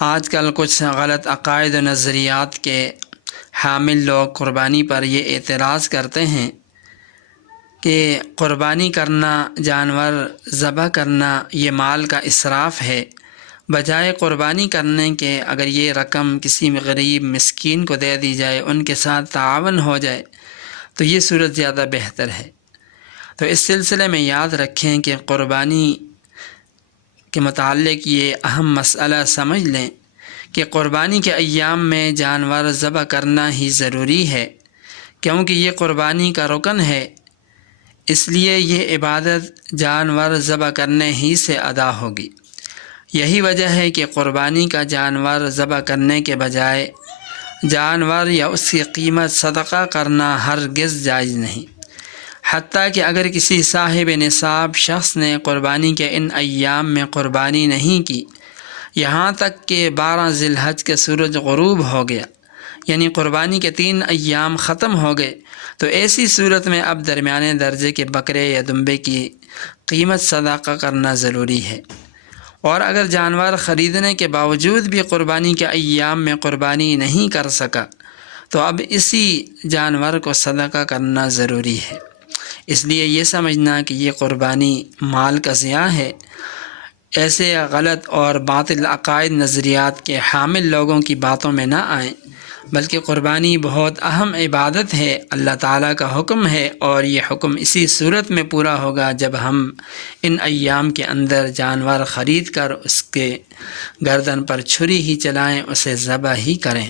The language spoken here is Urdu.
آج کل کچھ غلط عقائد و نظریات کے حامل لوگ قربانی پر یہ اعتراض کرتے ہیں کہ قربانی کرنا، جانور ذبح کرنا یہ مال کا اسراف ہے، بجائے قربانی کرنے کے اگر یہ رقم کسی غریب مسکین کو دے دی جائے، ان کے ساتھ تعاون ہو جائے تو یہ صورت زیادہ بہتر ہے۔ تو اس سلسلے میں یاد رکھیں کہ قربانی کے متعلق یہ اہم مسئلہ سمجھ لیں کہ قربانی کے ایام میں جانور ذبح کرنا ہی ضروری ہے، کیونکہ یہ قربانی کا رکن ہے، اس لیے یہ عبادت جانور ذبح کرنے ہی سے ادا ہوگی۔ یہی وجہ ہے کہ قربانی کا جانور ذبح کرنے کے بجائے جانور یا اس کی قیمت صدقہ کرنا ہرگز جائز نہیں، حتیٰ کہ اگر کسی صاحب نصاب شخص نے قربانی کے ان ایام میں قربانی نہیں کی، یہاں تک کہ 12 ذی الحج کے سورج غروب ہو گیا، یعنی قربانی کے 3 ایام ختم ہو گئے، تو ایسی صورت میں اب درمیانے درجے کے بکرے یا دمبے کی قیمت صدقہ کرنا ضروری ہے۔ اور اگر جانور خریدنے کے باوجود بھی قربانی کے ایام میں قربانی نہیں کر سکا تو اب اسی جانور کو صدقہ کرنا ضروری ہے۔ اس لیے یہ سمجھنا کہ یہ قربانی مال کا ضیاع ہے، ایسے غلط اور باطل عقائد نظریات کے حامل لوگوں کی باتوں میں نہ آئیں، بلکہ قربانی بہت اہم عبادت ہے، اللہ تعالیٰ کا حکم ہے، اور یہ حکم اسی صورت میں پورا ہوگا جب ہم ان ایام کے اندر جانور خرید کر اس کے گردن پر چھری ہی چلائیں، اسے ذبح ہی کریں۔